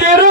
ter